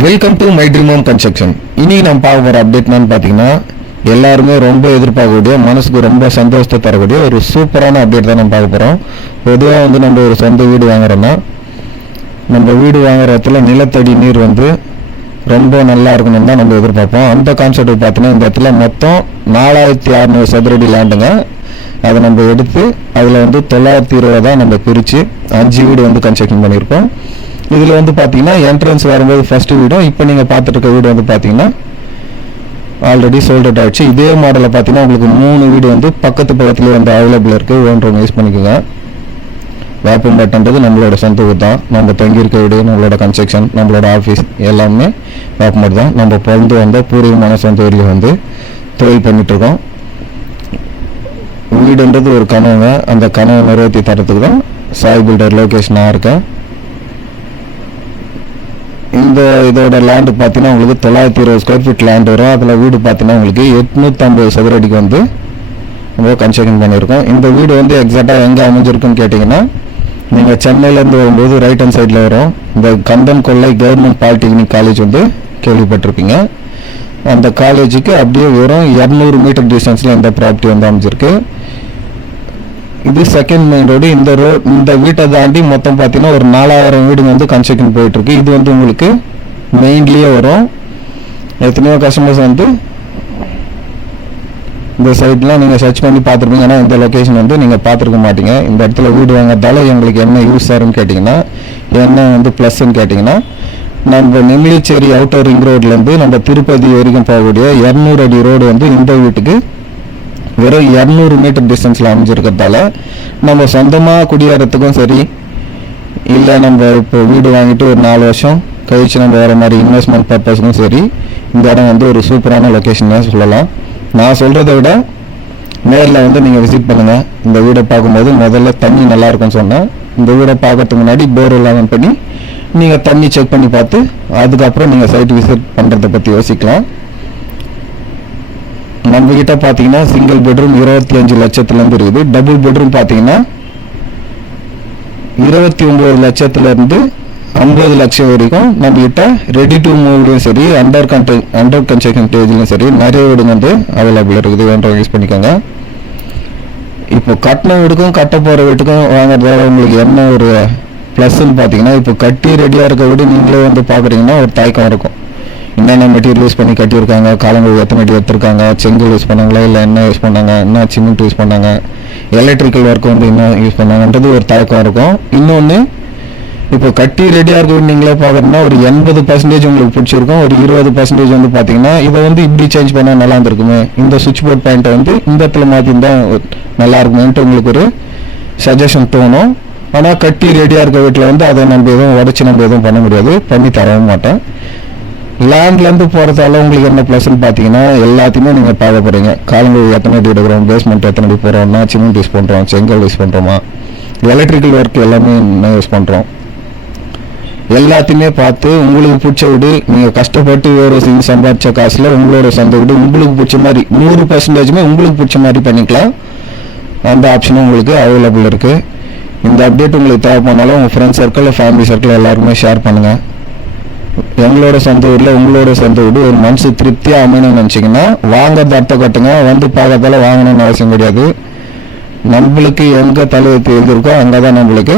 Welcome to my dream home construction. இன்னைக்கு நம்ம பார்க்க போகிற அப்டேட் என்னன்னு பார்த்தீங்கன்னா, எல்லாருமே ரொம்ப எதிர்பார்க்கக்கூடிய, மனசுக்கு ரொம்ப சந்தோஷத்தை தரக்கூடிய ஒரு சூப்பரான அப்டேட் தான் நம்ம பார்க்க போகிறோம். பொதுவாக நம்ம ஒரு சொந்த வீடு வாங்குறோன்னா, நம்ம வீடு வாங்குற இடத்துல நிலத்தடி நீர் ரொம்ப நல்லா இருக்கணும்னு தான் நம்ம எதிர்பார்ப்போம். அந்த கான்செப்ட் பார்த்தீங்கன்னா, இந்த இடத்துல மொத்தம் 4600 சதுரடி லேண்டுங்க. அதை நம்ம எடுத்து அதில் 920 தான் நம்ம பிரித்து 5 வீடு கன்ஸ்ட்ரக்ஷன் பண்ணியிருக்கோம். இதில் பார்த்தீங்கன்னா என்ட்ரன்ஸ் வரும்போது ஃபஸ்ட்டு வீடும், இப்போ நீங்கள் பார்த்துட்டு இருக்க வீடு பார்த்தீங்கன்னா ஆல்ரெடி சோல்ட் அவுட் ஆகிடுச்சு. இதே மாடலில் பார்த்தீங்கன்னா உங்களுக்கு 3 வீடு பக்கத்து பக்கத்துலேயே அவைலபிள் இருக்குது. ஓன் யூஸ் பண்ணிக்கோங்க. வேப்பம்பட்டுன்றது நம்மளோட சொந்த ஊர் தான். நம்ம தங்கியிருக்க வீடு, நம்மளோட கன்ஸ்ட்ரக்ஷன், நம்மளோட ஆஃபீஸ் எல்லாமே வேப்பம்பட்டு தான். நம்ம பிறந்து பூர்வீகமான சொந்த ஊரில் தொழில் பண்ணிகிட்ருக்கோம். வீடுன்றது ஒரு கனவுங்க. அந்த கனவை நிறைவேற்றி தரத்துக்கு தான் சாய் பில்டர் லொக்கேஷனாக இருக்கேன். இதோட லேண்டு பார்த்தீங்கன்னா உங்களுக்கு 920 ஸ்கொயர் ஃபீட் லேண்ட் வரும். அதில் வீடு பார்த்தீங்கன்னா உங்களுக்கு 850 சதுரடிக்கு நம்ம கன்ஸ்ட்ரக்ஷன் பண்ணியிருக்கோம். இந்த வீடு எக்ஸாக்டாக எங்கே அமைஞ்சிருக்குன்னு கேட்டிங்கன்னா, நீங்கள் சென்னையிலேருந்து வரும்போது ரைட் ஹேண்ட் சைடில் வரும். இந்த கந்தன் கொல்லை கவர்மெண்ட் பாலிடெக்னிக் காலேஜ் கேள்விப்பட்டிருப்பீங்க. அந்த காலேஜுக்கு அப்படியே வெறும் 200 மீட்டர் டிஸ்டன்ஸில் இந்த ப்ராப்பர்ட்டி அமைஞ்சிருக்கு. இது செகண்ட் மெயின் ரோடு. இந்த வீட்டை தாண்டி மொத்தம் பார்த்தீங்கன்னா ஒரு 4000 வீடு கன்ஸ்ட்ரக்ஷன் போயிட்டுருக்கு. இது உங்களுக்கு மெயின்லேயே வரும். எத்தனையோ கஸ்டமர்ஸ் இந்த சைட்லாம் நீங்கள் சர்ச் பண்ணி பார்த்துருப்பீங்க. ஆனால் இந்த லொக்கேஷன் நீங்கள் பார்த்துருக்க மாட்டீங்க. இந்த இடத்துல வீடு வாங்குறதால எங்களுக்கு என்ன யூஸ் ஆகுன்னு கேட்டிங்கன்னா, என்ன ப்ளஸ்ன்னு கேட்டிங்கன்னா, நம்ம நெமிலிச்சேரி அவுட்டர் ரிங் ரோட்லேருந்து நம்ம திருப்பதி வரைக்கும் போகக்கூடிய 200 அடி ரோடு இந்த வீட்டுக்கு வெறும் 200 மீட்டர் டிஸ்டன்ஸில் அமைஞ்சிருக்கிறதால நம்ம சொந்தமாக குடியேறத்துக்கும் சரி, இல்லை நம்ம இப்போ வீடு வாங்கிட்டு ஒரு 4 வருஷம் கழிச்சு நம்ம வர மாதிரி இன்வெஸ்ட்மெண்ட் பர்பஸ்க்கும் சரி, இந்த இடம் ஒரு சூப்பரான லொக்கேஷன் தான் சொல்லலாம். நான் சொல்கிறத விட நேரில் நீங்கள் விசிட் பண்ணுங்கள். இந்த வீடை பார்க்கும்போது முதல்ல தண்ணி நல்லாயிருக்கும்னு சொன்னேன். இந்த வீடை பார்க்கறதுக்கு முன்னாடி போர் ஆன் பண்ணி நீங்கள் தண்ணி செக் பண்ணி பார்த்து அதுக்கப்புறம் நீங்கள் சைட் விசிட் பண்ணுறதை பற்றி யோசிக்கலாம். நம்ம கிட்ட பார்த்தீங்கன்னா சிங்கிள் பெட்ரூம் 25 லட்சத்துலேருந்து இருக்குது. டபுள் பெட்ரூம் பார்த்தீங்கன்னா 29 லட்சத்துலேருந்து 50 லட்சம் வரைக்கும் நம்ம கிட்ட ரெடி டு மூவ்லையும் சரி, அண்டர் கன்ஸ்ட்ரக்ஷன் ஸ்டேஜ்லையும் சரி நிறைய வீடுங்க அவைலபிள் இருக்குது. வேண்டவங்க யூஸ் பண்ணிக்கோங்க. இப்போ கட்டின வீட்டுக்கும் கட்ட போகிற வீட்டுக்கும் வாங்குறதால உங்களுக்கு என்ன ஒரு ப்ளஸ்ன்னு பார்த்தீங்கன்னா, இப்போ கட்டி ரெடியாக இருக்க வீடு நீங்களே பார்க்குறீங்கன்னா ஒரு தயக்கம் இருக்கும். என்னென்ன மெட்டீரியல் யூஸ் பண்ணி கட்டியிருக்காங்க, காலங்கள் எத்தனை அடி எடுத்திருக்காங்க, செங்கல் யூஸ் பண்ணாங்களா, இல்லை என்ன யூஸ் பண்ணாங்க, என்ன சிமெண்ட் யூஸ் பண்ணாங்க, எலக்ட்ரிக்கல் ஒர்க் என்ன யூஸ் பண்ணாங்கன்றது ஒரு தயக்கம் இருக்கும். இன்னொன்று, இப்போ கட்டி ரெடியாக இருக்க நீங்களே பார்க்குறீங்கன்னா ஒரு 80% உங்களுக்கு பிடிச்சிருக்கும். ஒரு 20% பார்த்தீங்கன்னா இதை இப்படி சேஞ்ச் பண்ணால் நல்லா இருந்திருக்குமே, இந்த சுவிட்ச் போர்ட் பாயிண்ட்டை இந்த இடத்துல மாற்றிருந்தா நல்லா இருக்குமேன்ட்டு உங்களுக்கு ஒரு சஜஷன் தோணும். ஆனால் கட்டி ரெடியாக இருக்க வீட்டில் அதை நம்ம எதுவும் உடச்சி நம்ம எதுவும் பண்ண முடியாது, பண்ணி தரவும் மாட்டேன். லேண்ட்லேருந்து போகிறதால உங்களுக்கு என்ன ப்ளஸ்ன்னு பார்த்தீங்கன்னா, எல்லாத்தையுமே நீங்கள் பார்க்க போகிறீங்க. காலங்கள் எத்தனை அடி எடுக்கிறோம், பேஸ்மெண்ட் எத்தனை அடி போகிறோம்னா, சிமெண்ட் யூஸ் பண்ணுறோம், செங்கல் யூஸ் பண்ணுறோமா, எலக்ட்ரிக்கல் ஒர்க் எல்லாமே என்ன யூஸ் பண்ணுறோம், எல்லாத்தையுமே பார்த்து உங்களுக்கு பிடிச்ச வீடு, நீங்கள் கஷ்டப்பட்டு ஒரு சம்பாதிச்ச காசில் உங்களோட சொந்த வீடு உங்களுக்கு பிடிச்ச மாதிரி 100% உங்களுக்கு பிடிச்ச மாதிரி பண்ணிக்கலாம். அந்த ஆப்ஷனும் உங்களுக்கு அவைலபிள் இருக்குது. இந்த அப்டேட் உங்களுக்கு தேவைப்பட்டாலும் உங்கள் ஃப்ரெண்ட்ஸ் சர்க்கிள், ஃபேமிலி சர்க்கிள் எல்லாருக்குமே ஷேர் பண்ணுங்கள். எங்களோட சொந்த வீட்டில் உங்களோட சொந்த வீடு ஒரு மனசு திருப்தியாக அமையணும்னு நினச்சிங்கன்னா வாங்கிறது அர்த்தம் கட்டுங்க. பார்க்கறதால வாங்கணும்னு அவசியம் கிடையாது. நம்மளுக்கு எங்கே தலையெழுத்து எழுதிருக்கோ அங்கே தான் நம்மளுக்கு